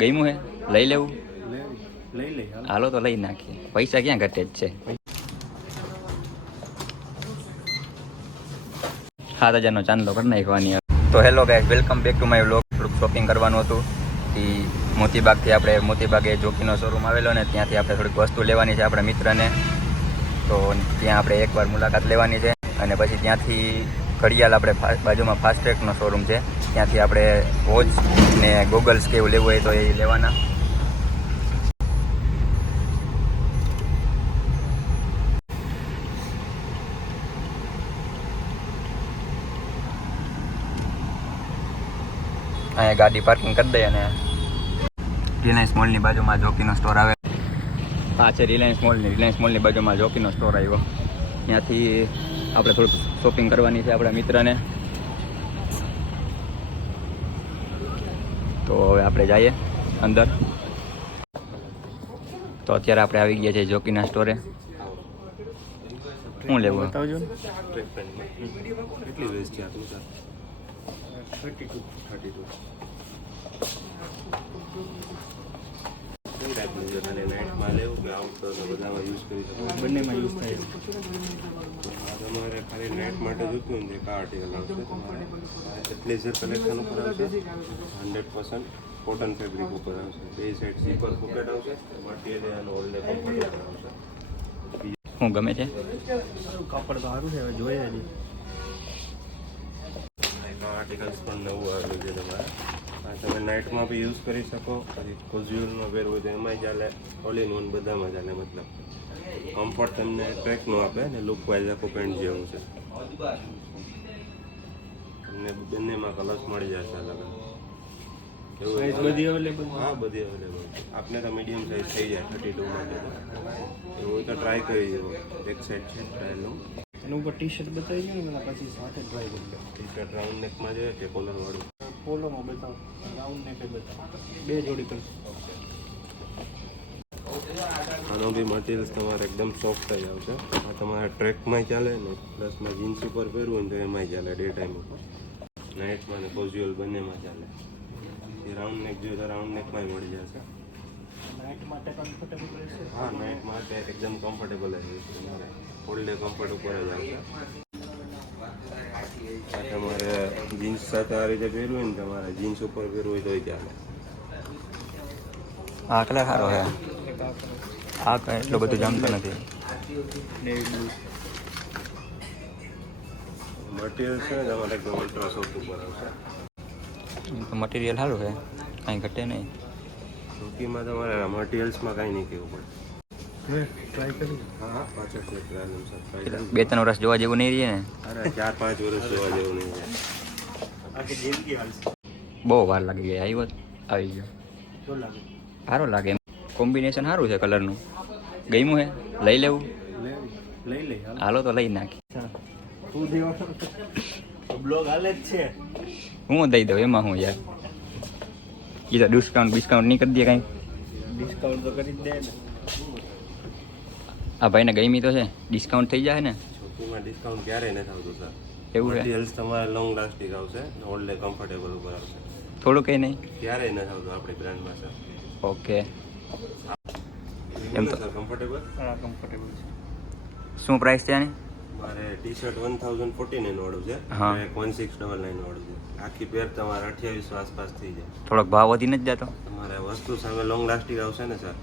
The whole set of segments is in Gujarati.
ગમ્યું હે? લઈ લેવું? લઈ લઈ હાલો. તો લઈ નાખીએ. પૈસા ક્યાં ઘટે જ છે? સાત હજારનો ચાંદલો કરી નાખવાની તો hello guys welcome back to my vlog થોડુંક શોપિંગ કરવાનું હતું. થી મોતીબાગથી આપણે મોતીબાગે જોકીનો શોરૂમ આવેલો ને ત્યાંથી આપણે થોડીક વસ્તુ લેવાની છે આપણા મિત્રને. તો ત્યાં આપણે એકવાર મુલાકાત લેવાની છે. અને પછી ત્યાંથી ઘડિયાળ આપણે બાજુમાં ફાસ્ટ ટ્રેકનો શોરૂમ છે. ત્યાંથી આપણે વોચ ને ગોગલ્સ કે એવું લેવું હોય તો એ લેવાના. અહીંયા ગાડી પાર્કિંગ કરી દઈએ અને રિલાયન્સ મોલની બાજુમાં જોકીનો સ્ટોર આવે. હા છે રિલાયન્સ મોલની રિલાયન્સ મોલની બાજુમાં જોકીનો સ્ટોર આવ્યો. ત્યાંથી આપણે થોડુંક શોપિંગ કરવાની છે આપણા મિત્રને. તો હવે આપણે જઈએ અંદર. તો અત્યારે આપણે આવી ગયા છીએ જોકીના સ્ટોરે. શું લેવું કેટલી રેસ છે તારે નાઇટમાં લેવું કે આઉટડોર ને બધામાં યુઝ કરી શકો. બંનેમાં યુઝ થાય આ તમારે ખાલી નાઇટ માટે જોતું ને કા આર્ટિકલ આવશે. તમારે કલેક્શન ઉપર આવશે. હંડ્રેડ પર્સન્ટ કોટન ફેબ્રિક ઉપર આવશે. બે સાઈડ ઝીપર પોકેટ આવશે. મટીરિયલ અને ઓલ્ડે કમ્ફર્ટેબલ આવશે. શું ગમે છે? કાપડ તો સારું છે હવે જોઈએ હજી. આર્ટિકલ્સ પણ નવું આવ્યું છે તમારે. તમે નાઇટમાં બી યુઝ કરી શકો. પછી કોઝ્યુઅલમાં પહેરવું હોય તો એમાંય ચાલે. ઓલ ઇન વન બધામાં ચાલે મતલબ. કમ્ફર્ટ તમને ટ્રેકનું આપે અને લુક વાઇઝ આખું પેન્ટ જેવું છે. તમને બંનેમાં કલર્સ મળી જશે અલગ એવું બધી અવેલેબલ હા બધી અવેલેબલ આપને તો મીડિયમ સાઇઝ થઈ જાય થર્ટી ટુ માટે તો. એવું તો ટ્રાય કરી જુઓ એક સાઈડ છે ટ્રાયલનું એના ઉપર ટી શર્ટ બતાવી દો ને પછી સાથે ટ્રાય કરી ટી શર્ટ રાઉન્ડ નેકમાં જોઈએ કોલરવાળું પોલોમાં બતાવો રાઉન્ડ ને કઈ બતાવો બે જોડી પણ આનો બી મટીરિયલ્સ તમારે એકદમ સોફ્ટ જ આવશે આ તમારા ટ્રેકમાં ચાલે ને પ્લસમાં જીન્સ ઉપર પહેરવું ને તો એમાંય ચાલે ડે ટાઈમ ઉપર. નાઇટમાં ને કોઝ્યુઅલ બંનેમાં ચાલે. એ રાઉન્ડ નેક જોઈએ તો રાઉન્ડ નેકમાંય મળી જશે નાઇટ માટે કમ્ફર્ટેબલ રહેશે. હા નાઇટ માટે એકદમ કમ્ફર્ટેબલ રહેશે. તમારે ફૂલ ડે કમ્ફર્ટ ઉપર જ આવશે. આ તમારે જીન્સ સાથે આ રીતે પહેરવું હોય ને તમારે જીન્સ ઉપર પહેરવું હોય તોય ચાલે. આ કલર સારો છે? આ કઈ એટલો બધો જમતો નથી. મટીરિયલ છે. તમારે એકદમ અલ્ટ્રા સોફ્ટ ઉપર આવશે. મટીરિયલ સારું છે? કાંઈ ઘટે નહીં. ટૂંકીમાં તમારે મટીરિયલ્સમાં કાંઈ નહીં કહેવું પડે. બે ત્રણ વર્ષ જોવા જેવું નહીં રહીએ ને? ચાર પાંચ વર્ષ જોવા જેવું નહીં બહુ વાર લાગી ગઈ આવ્યો આવી ગયો. સારો લાગે એમ. કોમ્બિનેશન સારું છે કલરનું ગમ્યું હે? લઈ લેવું? લઈ લઈ હાલો તો લઈ નાખી. તું બ્લોગ હાલે જ છે હું દઈ દઉં એમાં હું યાર. એ તો ડિસ્કાઉન્ટ ડિસ્કાઉન્ટ નહીં કરી દે કાંઈ. ડિસ્કાઉન્ટ તો કરી જ દે ને. આ ભાઈને ગમી તો છે. ડિસ્કાઉન્ટ થઈ જાય ને? છોકરીમાં ડિસ્કાઉન્ટ ક્યારેય નથી આવતું સર એવું છે? મટીરિયલ્સ તમારે લોંગ લાસ્ટિંગ આવશે ઓલ્ડ કમ્ફર્ટેબલ ઉપર આવશે. થોડું કંઈ નહીં? ક્યારેય નથી આવતું આપણી બ્રાન્ડમાં સર ઓકે. એમ તો સર કમ્ફર્ટેબલ હા કમ્ફર્ટેબલ છે. શું પ્રાઇસ છે આની? મારે T shirt one thousand forty nine વાળું છે. હા. એક વન સિક્સ ડબલ નાઇન વાળું છે. આખી પેર તમારે અઠ્યાવીસો આસપાસ થઈ જાય. થોડોક ભાવ વધી નથી જતો? તમારે વસ્તુ સામે લોંગ લાસ્ટિંગ આવશે ને સર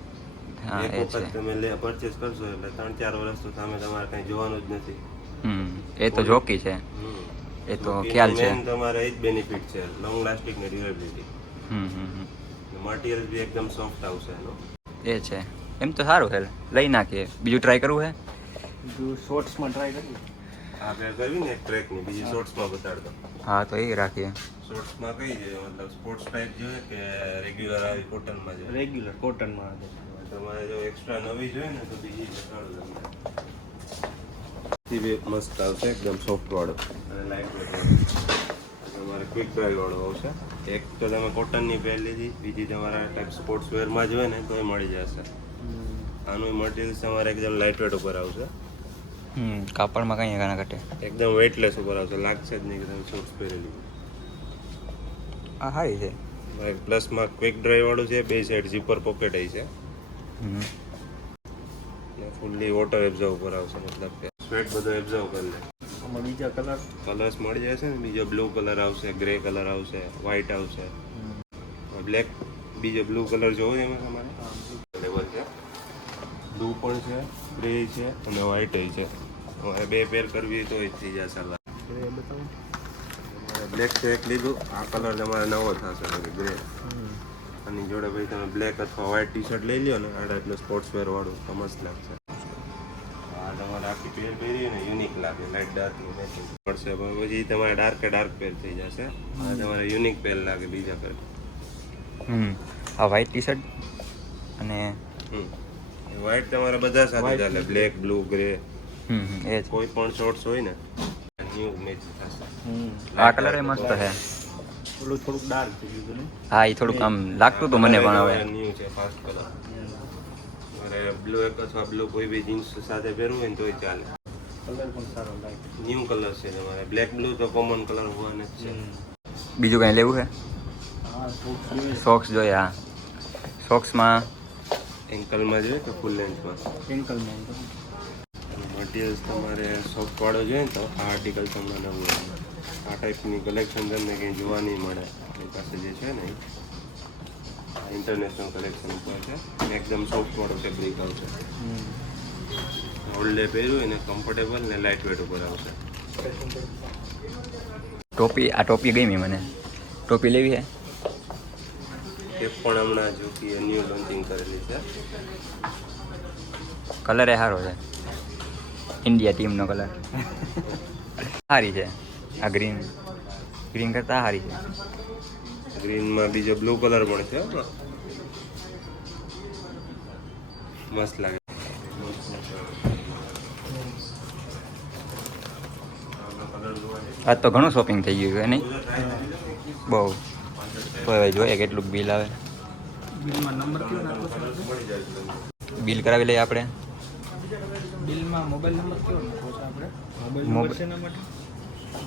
એક એ વખત તમે લે પરચેસ કરશો એટલે ત્રણ ચાર વર્ષ તો સામે તમારે કઈ જોવાનું જ નથી. હમ એ તો જોકી છે. એ તો ખ્યાલ છે. તમારે એ જ બેનિફિટ છે લોંગ લાસ્ટિંગ ને ડ્યુરેબિલિટી હમ હમ હમ. મટીરિયલ બી એકદમ સોફ્ટ આવશે એનો એ છે. એમ તો સારું હેલ લઈ નાખીએ. બીજું ટ્રાય કરવું હે બીજું શોર્ટ્સમાં ટ્રાય કરીએ. આપણે કરવી ને એક ટ્રેકની બીજી શોર્ટ્સમાં બતાડતો. હા તો એ રાખીએ. શોર્ટ્સમાં કઈ છે? મતલબ સ્પોર્ટ્સ ટાઈપ જોઈએ કે રેગ્યુલર આવી કોટનમાં જોઈએ રેગ્યુલર કોટનમાં હતું તમારે જો એક્સ્ટ્રા નવી જોઈએ ને તો બીજી બતાડું બી મસ્ત આવશે એકદમ સોફ્ટ વાળો. અને લાઇટ વેટ તમારે ક્વિક ડ્રાઈવ વાળો આવશે. એક તો તમે કોટનની પહેરી લીધી બીજી તમારા ટાઈપ સ્પોર્ટ્સ વેરમાં જોઈએ ને એ મળી જશે. આનું મટીરિયલ તમારે એકદમ લાઇટ વેટ ઉપર આવશે. હમ કાપડમાં કંઈ ઘણા ઘટે. એકદમ વેટલેસ ઉપર આવશે લાગશે જ નહીં કે તમે શોર્ટ્સ પહેરેલી આ સારી છે. પ્લસમાં ક્વિક ડ્રાઈવ વાળું છે બે સાઈડ ઝીપર પોકેટ છે. ફૂલ્લી વોટર એબ્ઝર્વ ઉપર આવશે મતલબ કે. સ્વેટ બધો એબ્ઝર્વ કરી લે. આમાં બીજા કલર કલર્સ મળી જશે ને બીજો બ્લુ કલર આવશે ગ્રે કલર આવશે વ્હાઇટ આવશે. બ્લેક બીજો બ્લુ કલર જોવો છે એમાં તમારે? અવેલેબલ છે. બ્લુ પણ છે ગ્રે છે અને વ્હાઇટ છે. તમારે બે પેર કરવી હોય તો એ થઈ જશે બ્લેક છે એક લીધું આ કલર તમારે નવો થશે ગ્રે આની જોડે ભાઈ તમે બ્લેક અથવા વ્હાઇટ ટી શર્ટ લઈ લ્યો ને આ ટાઈપનું સ્પોર્ટ્સ વેર વાળું તો મસ્ત લાગશે. આ તમારે આખી પેર પહેરી ને યુનિક લાગે લાઇટ ડાર્ક મેચિંગ પડશે પછી તમારે ડાર્કે ડાર્ક પેર થઈ જશે. આ તમારે યુનિક પેર લાગે બીજા પેર હમ. આ વ્હાઈટ ટી શર્ટ અને વ્હાઇટ તમારે બધા સાથે ચાલે black blue grey hmm hmm, એ કોઈ પણ શોર્ટ્સ હોય ને ન્યુ મેચ થશે. આ કલર એ મસ્ત છે ઓલું થોડુંક ડાર્ક થઈ ગયું ને? હા એ થોડુંક આમ લાગતું હતું મને પણ હવે. ન્યુ છે ફાસ્ટ કલર મારે બ્લુ એક અથવા બ્લુ કોઈ બી જીન્સ સાથે પહેરવું હોય ને તોય ચાલે. કલર પણ સારો લાગે. ન્યુ કલર છે તમારે. બ્લેક બ્લુ તો કોમન કલર હોવાને જ છે. બીજું કંઈ લેવું છે? સોક્સ જોઈએ. હા. સોક્સમાં એન્કલમાં જોઈએ કે ફૂલ લેન્થમાં એન્કલ મટીરિયલ્સ તમારે સોફ્ટ વાળો જોઈએ ને તો આ આર્ટિકલ તમને નવું. આ ટાઈપની કલેક્શન તમને કંઈ જોવા નહીં મળે. આપણી પાસે જે છે ને ઇન્ટરનેશનલ કલેક્શન ઉપર છે. એકદમ સોફ્ટ વાળો ફેબ્રિક આવશે. ઓલ ડે પહેર્યું એને કમ્ફર્ટેબલ ને લાઇટ વેટ ઉપર આવશે. ટોપી આ ટોપી ગમી મને. ટોપી લેવી છે એ પણ હમણાં જો કે ન્યૂ લોન્ચિંગ કરેલી છે. કલર એ સારો છે. ઇન્ડિયા ટીમનો કલર સારી છે. આ ગ્રીન ગ્રીન કરતાં સારી છે. ગ્રીનમાં બીજો બ્લુ કલર પણ છે મસ્ત લાગે. આજ તો ઘણું શોપિંગ થઈ ગયું છે નહીં? બહુ. તો જોઈએ કેટલું બિલ આવે. બિલમાં નંબર કયો નાખો છો? આપણે? બિલ કરાવી લઈએ આપણે. બિલમાં મોબાઈલ નંબર કયો નાખો છો આપણે? મોબાઈલ નંબર શેના માટે?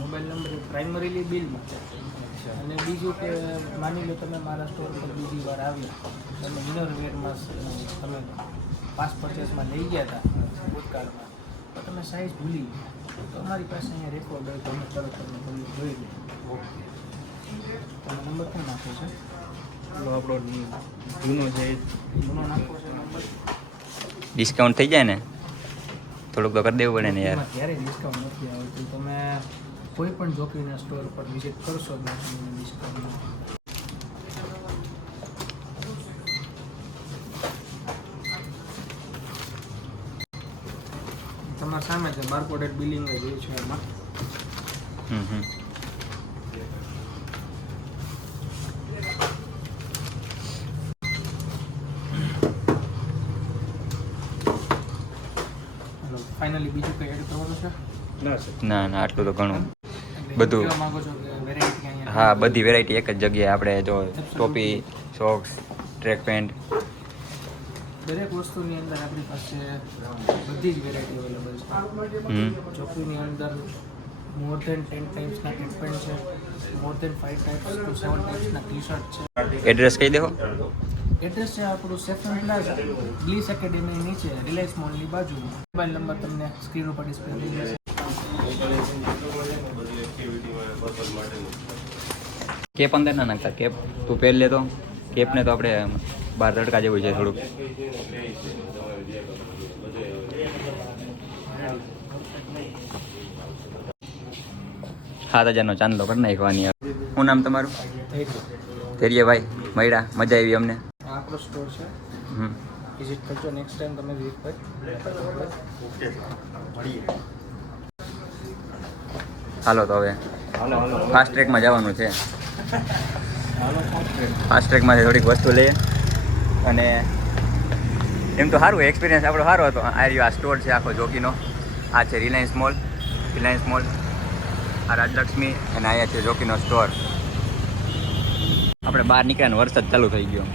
મોબાઈલ નંબર પ્રાઇમરીલી બિલમાં અને બીજું કે માની લો તમે મારા સ્ટોર પર બીજી વાર આવી તમે ઇનર વેરમાં તમે પાસ પરચેસમાં લઈ ગયા હતા ભૂતકાળમાં તો તમે સાઇઝ ભૂલી ગયા. તો અમારી પાસે અહીંયા રેકોર્ડ હોય તમે તરત તમને તમે જોઈ લો તમે નંબર કોણ નાખો છે? આપણો જૂનો છે જૂનો નાખો છે નંબર ડિસ્કાઉન્ટ થઈ જાય ને? થોડુંક તો કરી દેવું પડે ને યાર. ક્યારે ક્યારેય ડિસ્કાઉન્ટ નથી આવતું. તમે કોઈ પણ જોકીના સ્ટોર પર વિઝિટ કરશો તો તમને ડિસ્કાઉન્ટ તમારા સામે છે બારકોડેડ બિલિંગ જ હોય છે એમાં. હમ હમ. ફાઇનલી બીજું કંઈ એડ કરવાનું છે? ના ના ના આટલું તો ઘણું. બધું. હા બધી વેરાયટી એક જ જગ્યાએ આપણે જો ટોપી સોક્સ ટ્રેક પેન્ટ દરેક વસ્તુની અંદર આપણી પાસે બધી જ વેરાયટી અવેલેબલ છે. ચોકીની અંદર મોર ધેન ટેન ટાઈપ્સના પેન્ટ છે more than five types to seven ટાઈપ્સના T shirt છે. એડ્રેસ કહી દેવો એડ્રેસ છે આપણું સેફન પ્લાઝા ગ્લીસ એકેડેમી નીચે રિલાયન્સ મોલની બાજુમાં. મોબાઈલ નંબર તમને સ્ક્રીન ઉપર ડિસ્પ્લે થઈ જશે. કેપ અંદર ના નાખતા. કેપ તું પહેર લેતો કેપને તો આપણે બહાર તડકા જેવું છે થોડુંક. સાત હજારનો ચાંદલો કરી નાખવાની શું નામ તમારું? થેન્ક યુ તેરીએ ભાઈ મળ્યા. મજા આવી અમને. આપણો સ્ટોર છે. હમ. વિઝિટ કરજો નેક્સ્ટ ટાઈમ તમે વિઝિટ કરી હાલો તો હવે. ફાસ્ટ ટ્રેકમાં જવાનું છે. ફાસ્ટ ટ્રેકમાંથી થોડીક વસ્તુ લઈએ. અને એમ તો સારું એક્સપિરિયન્સ આપણો સારો હતો. આ રહ્યો, આ સ્ટોર છે, આખો જોકીનો આ છે રિલાયન્સ મોલ રિલાયન્સ મોલ આ રાજલક્ષ્મી અને અહીંયા છે જોકીનો સ્ટોર આપણે બહાર નીકળ્યા વરસાદ ચાલુ થઈ ગયો.